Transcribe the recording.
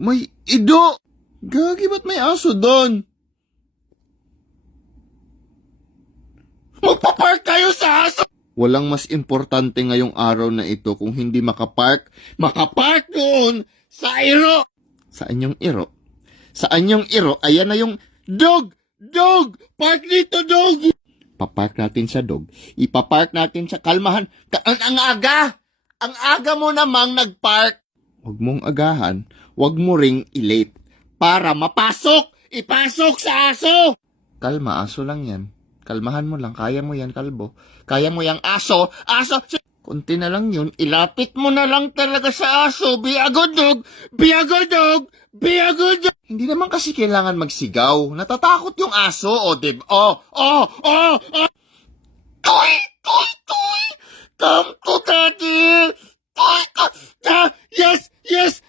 May ido! Gagi, ba't may aso doon? Magpapark kayo sa aso! Walang mas importante ngayong araw na ito kung hindi makapark. Makapark doon sa iro! Saan yung iro? Saan yung iro? Ayan na yung dog! Dog! Park dito, dog! Papark natin sa dog. Ipapark natin sa kalmahan. Ang aga! Ang aga mo namang nagpark! Huwag mong agahan. Huwag mo ring i-late. Para mapasok! Ipasok sa aso! Kalma, aso lang yan. Kalmahan mo lang. Kaya mo yan, kalbo. Kaya mo yang aso. Aso! Kunti na lang yun. Ilapit mo na lang talaga sa aso. Be a good dog! Be a good dog! Be a good dog! Hindi naman kasi kailangan magsigaw. Natatakot yung aso, o dib. Oh! Toy! Toy! Toy! Come to daddy! Toy! Yes! Yes!